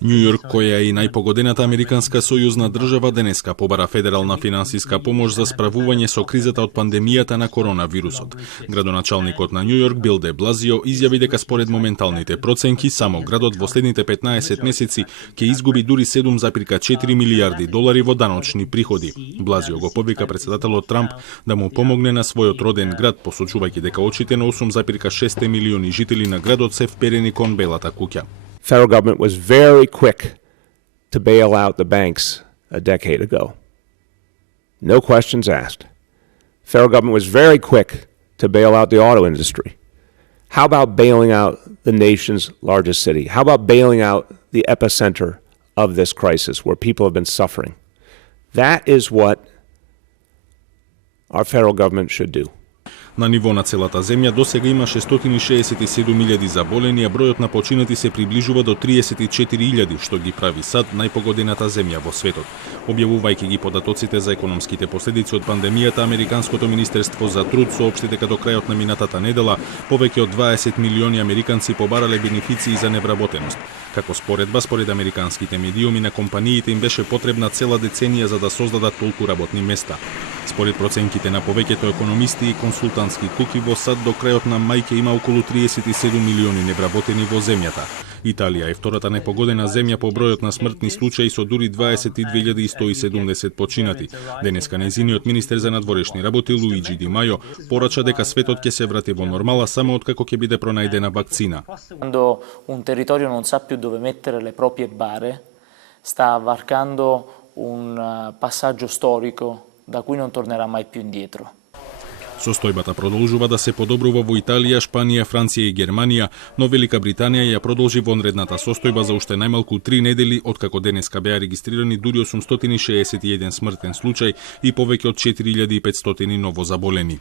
Њу Јорк, која е и најпогодената американска сојузна држава, денеска побара федерална финансиска помош за справување со кризата од пандемијата на коронавирусот. Градоначалникот на Њу Јорк, Бил де Блазио, изјави дека според моменталните проценки, само градот во следните 15 месеци ќе изгуби дури 7,4 милијарди долари во даночни приходи. Блазио го повика председателот Трамп да му помогне на својот роден град, посочувајќи дека очите на 8,6 милиони жители на градот се вперени кон Белата куќа. Federal government was very quick to bail out the banks a decade ago. No questions asked. Federal government was very quick to bail out the auto industry. How about bailing out the nation's largest city? How about bailing out the epicenter of this crisis where people have been suffering? That is what our federal government should do. На ниво на целата земја досега има 667.000 заболени, а бројот на починати се приближува до 34.000, што ги прави САД најпогодената земја во светот. Објавувајќи ги податоците за економските последици од пандемијата, Американското министерство за труд соопшти дека до крајот на минатата недела повеќе од 20 милиони американци побарале бенефиции за невработеност. Како споредба, според американските медиуми, на компаниите им беше потребна цела деценија за да создадат толку работни места. Според проценките на повеќето економисти и консултантски куќи во САД, до крајот на мај ќе има околу 37 милиони невработени во земјата. Италија е втората најпогодена земја по бројот на смртни случаи со дури 22.170 починати. Денеска нејзиниот министер за надворешни работи Луиджи Ди Мајо порача дека светот ќе се врати во нормала само откако ќе биде пронајдена вакцина. Quando un territorio non sa più dove mettere le proprie bare, sta varcando un passaggio storico da cui non tornerà mai più indietro. Состојбата продолжува да се подобрува во Италија, Шпанија, Франција и Германија, но Велика Британија ја продолжи вонредната состојба за уште најмалку 3 недели, откако денеска беа регистрирани дури 861 смртен случај и повеќе од 4500 ново заболени.